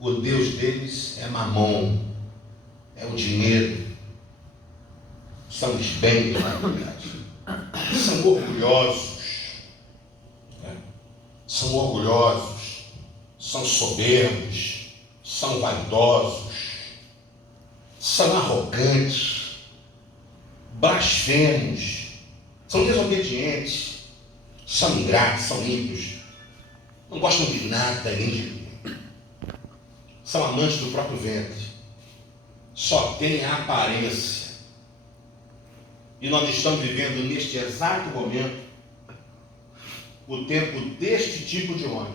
O Deus deles é Mamon, é o dinheiro, são os bens da humanidade. São orgulhosos, né? São orgulhosos, são soberbos, são vaidosos, são arrogantes, blasfemos, são desobedientes, são ingratos, são ímpios, não gostam de nada nem de ninguém. São amantes do próprio ventre, só têm a aparência. E nós estamos vivendo neste exato momento o tempo deste tipo de homem.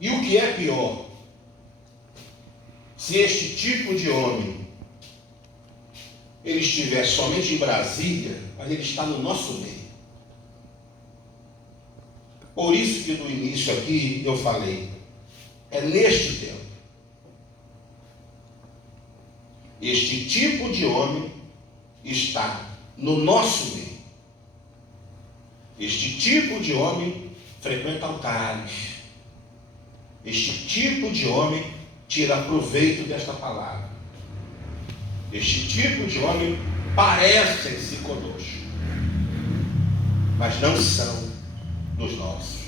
E o que é pior, se este tipo de homem ele estiver somente em Brasília, mas ele está no nosso meio. Por isso que no início aqui eu falei, é neste tempo. Este tipo de homem está no nosso meio. Este tipo de homem frequenta altares. Este tipo de homem tira proveito desta palavra. Este tipo de homem parecem-se conosco, mas não são dos nossos.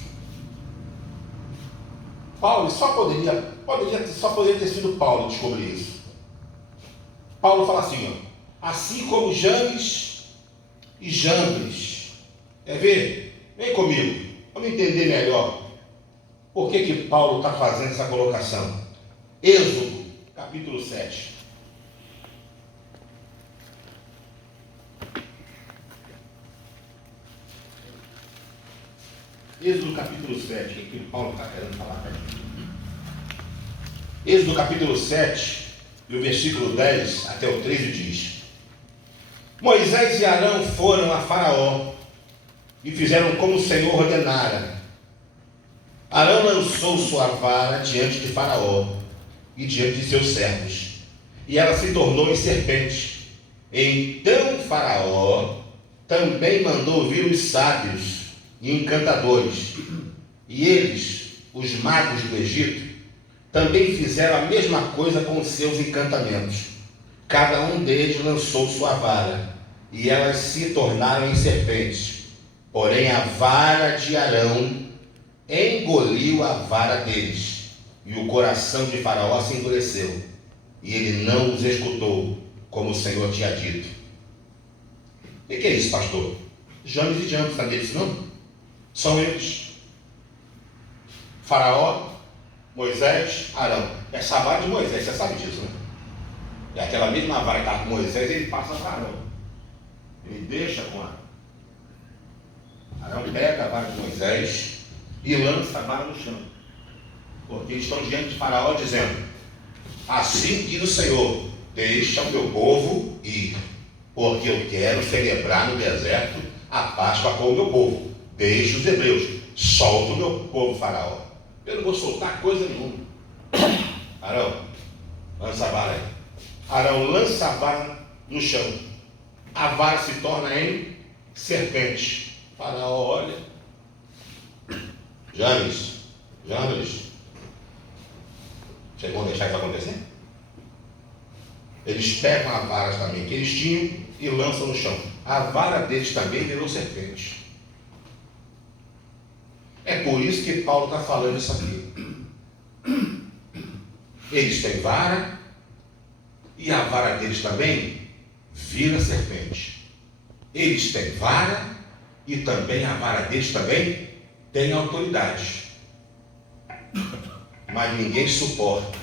Paulo só poderia ter sido Paulo descobrir isso. Paulo fala assim, ó, assim como Janes e Jambres. Quer ver? Vem comigo, vamos entender melhor por que Paulo está fazendo essa colocação. Êxodo, capítulo 7. Êxodo capítulo 7, o que Paulo está querendo falar para gente? Êxodo capítulo 7, e o versículo 10 até o 13 diz: Moisés e Arão foram a Faraó e fizeram como o Senhor ordenara. Arão lançou sua vara diante de Faraó e diante de seus servos, e ela se tornou em serpente. Então Faraó também mandou vir os sábios e encantadores, e eles, os magos do Egito, também fizeram a mesma coisa com os seus encantamentos. Cada um deles lançou sua vara, e elas se tornaram em serpentes. Porém a vara de Arão engoliu a vara deles, e o coração de Faraó se endureceu, e ele não os escutou, como o Senhor tinha dito. O que é isso, pastor? Janes e Jambres, sabia disso não? São eles. Faraó, Moisés, Arão. Essa vara de Moisés, você sabe disso, né? É aquela mesma vara que está com Moisés, ele passa para Arão. Ele deixa com Arão. Arão pega a vara de Moisés e lança a vara no chão. Porque eles estão diante de Faraó dizendo: assim diz o Senhor, deixa o meu povo ir, porque eu quero celebrar no deserto a Páscoa com o meu povo. Deixa os hebreus, solta o meu povo, Faraó. Eu não vou soltar coisa nenhuma. Arão, lança a vara aí. Arão lança a vara no chão. A vara se torna em serpente. Faraó olha. Janes, vocês vão deixar isso acontecer? Eles pegam a vara também que eles tinham e lançam no chão. A vara deles também virou serpente. É por isso que Paulo está falando isso aqui. Eles têm vara e a vara deles também vira serpente. Eles têm vara e também a vara deles também tem autoridade. Mas ninguém suporta.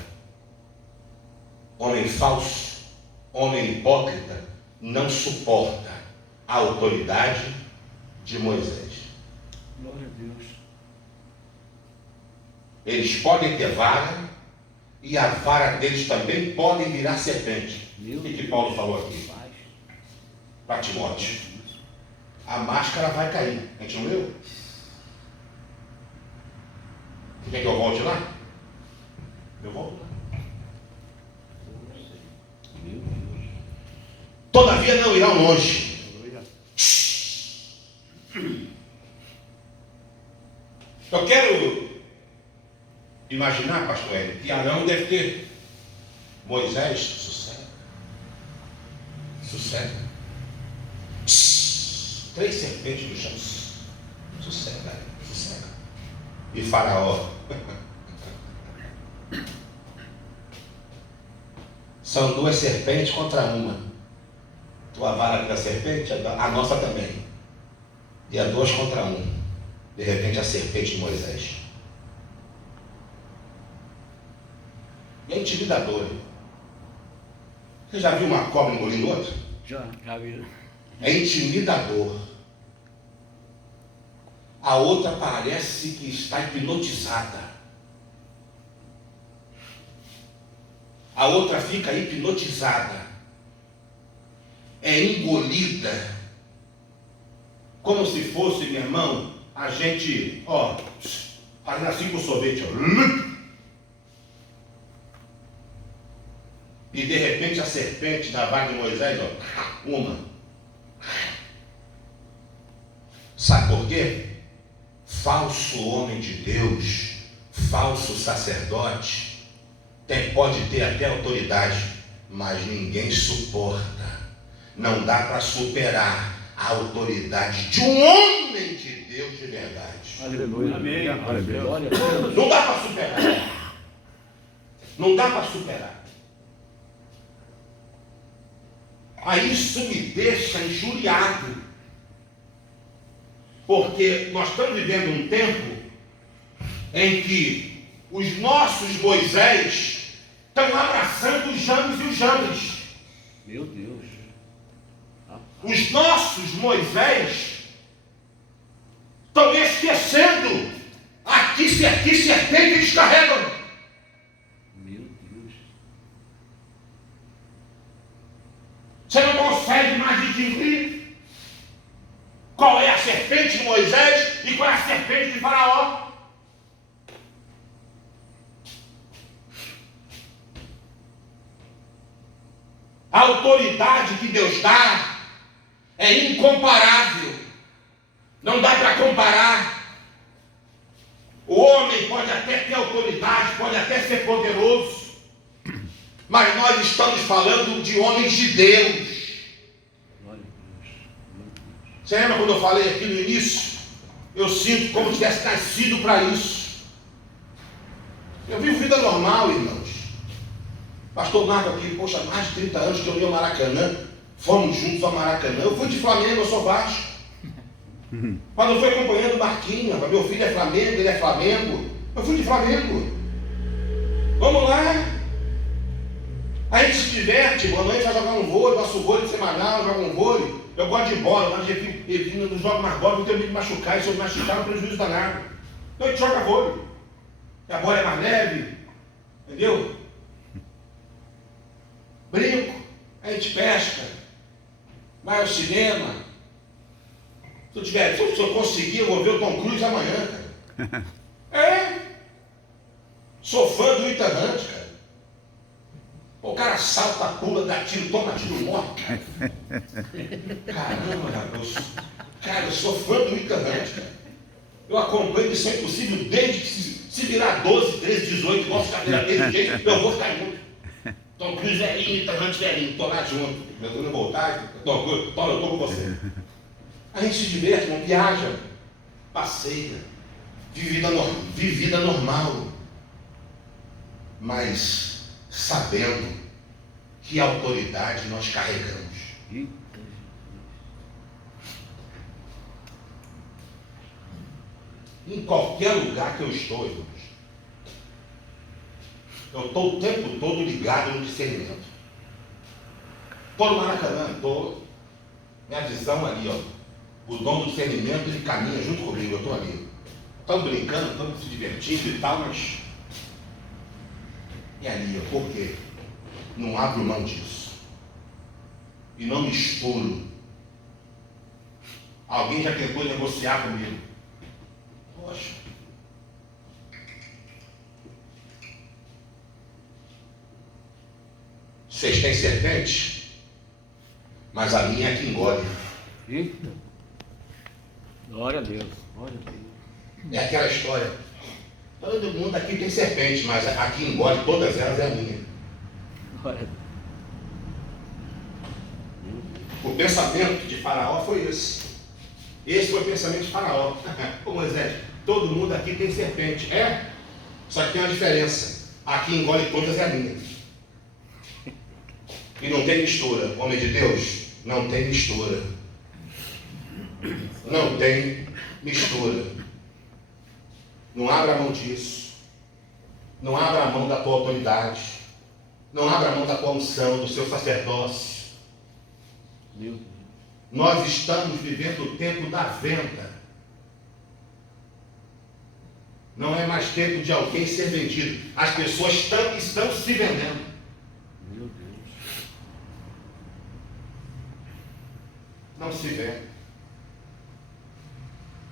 Homem falso, homem hipócrita, não suporta a autoridade de Moisés. Glória a Deus. Eles podem ter vara e a vara deles também podem virar serpente. O que Paulo falou aqui? Para Timóteo. A máscara vai cair. A gente não leu? Você quer que eu volte lá? Eu volto lá. Todavia não irão longe. imaginar, pastor Hélio, que Arão deve ter. Moisés, sossega. Sossega. 3 serpentes no chão. Sossega, sossega. E Faraó. São 2 serpentes contra uma. Tua vara da serpente, a nossa também. E a 2 contra 1. De repente a serpente de Moisés. E é intimidador. Você já viu uma cobra engolindo outra? Já vi. É intimidador. A outra parece que está hipnotizada. A outra fica hipnotizada. É engolida. Como se fosse, meu irmão, a gente, fazendo assim com o sorvete, E de repente a serpente da vara de Moisés, uma. Sabe por quê? Falso homem de Deus, falso sacerdote, pode ter até autoridade, mas ninguém suporta. Não dá para superar a autoridade de um homem de Deus de verdade. Aleluia. Amém. Aleluia. Não dá para superar. Não dá para superar. Aí isso me deixa injuriado. Porque nós estamos vivendo um tempo em que os nossos Moisés estão abraçando os Janes e os Janes. Meu Deus. Os nossos Moisés estão esquecendo aqui serpente eles carregam. Meu Deus. Você não consegue mais distinguir qual é a serpente de Moisés e qual é a serpente de Faraó. A autoridade que Deus dá é incomparável. Não dá para comparar. O homem pode até ter autoridade, pode até ser poderoso, mas nós estamos falando de homens de Deus. Você lembra quando eu falei aqui no início? Eu sinto como se tivesse nascido para isso. Eu vivo vida normal, irmãos. Pastor Marco aqui, poxa, mais de 30 anos que eu ia ao Maracanã. Fomos juntos ao Maracanã. Eu fui de Flamengo, eu sou Vasco. Mas eu fui acompanhando o Marquinhos. Meu filho é Flamengo, ele é Flamengo. Eu fui de Flamengo. Vamos lá. A gente se diverte, mano. A gente vai jogar um vôlei, nosso vôlei semanal, joga um vôlei. Eu gosto de bola, mas eu não jogo mais bola, não tenho medo de machucar. E se eu machucar, não prejuízo danado. Então a gente joga vôlei. A bola é mais leve. Entendeu? Brinco. A gente pesca. Vai ao cinema. Se eu conseguir, eu vou ver o Tom Cruise amanhã, cara. Sou fã do Ethan Hunt, cara. O cara salta, pula, dá tiro, toma tiro, morre, cara. Caramba, cara, eu sou fã do Ethan Hunt, cara. Eu acompanho Missão Impossível desde que se virar 12, 13, 18, nossa cadeira desse jeito, eu vou ficar junto. Tom Cruise velhinho, Ethan Hunt velhinho, tô lá junto. Meu Deus, voltar, Tom Cruise, Paulo, eu tô com você. A gente se diverte, não viaja, passeia, vive vida normal, mas sabendo que autoridade nós carregamos. Em qualquer lugar que eu estou, irmãos, eu estou o tempo todo ligado no discernimento. Estou no Maracanã, estou. Minha visão ali, o dom do discernimento, ele caminha junto comigo, eu estou ali. Estamos brincando, estamos se divertindo e tal, mas é ali, por quê? Não abro mão disso. E não misturo. Alguém já tentou negociar comigo. Poxa. Vocês têm serpente? Mas a minha é que engole. Glória a Deus. Glória a Deus. É aquela história. Todo mundo aqui tem serpente, mas aqui engole todas elas é a minha. Glória. O pensamento de Faraó foi esse. Esse foi o pensamento de Faraó. Ô Moisés, todo mundo aqui tem serpente. É? Só que tem uma diferença. Aqui engole todas é a minha. E não tem mistura. Homem de Deus, não tem mistura. Não tem mistura. Não abra mão disso. Não abra a mão da tua autoridade. Não abra a mão da tua unção, do seu sacerdócio. Meu Deus. Nós estamos vivendo o tempo da venda. Não é mais tempo de alguém ser vendido. As pessoas estão se vendendo. Meu Deus. Não se vende.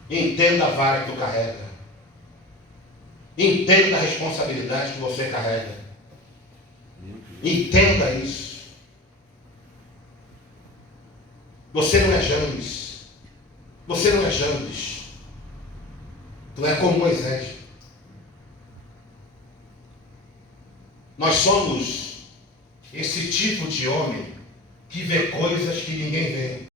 Entenda a vara que tu carrega. Entenda a responsabilidade que você carrega. Entenda isso. Você não é James. Você não é James. Tu é como Moisés. Nós somos esse tipo de homem que vê coisas que ninguém vê.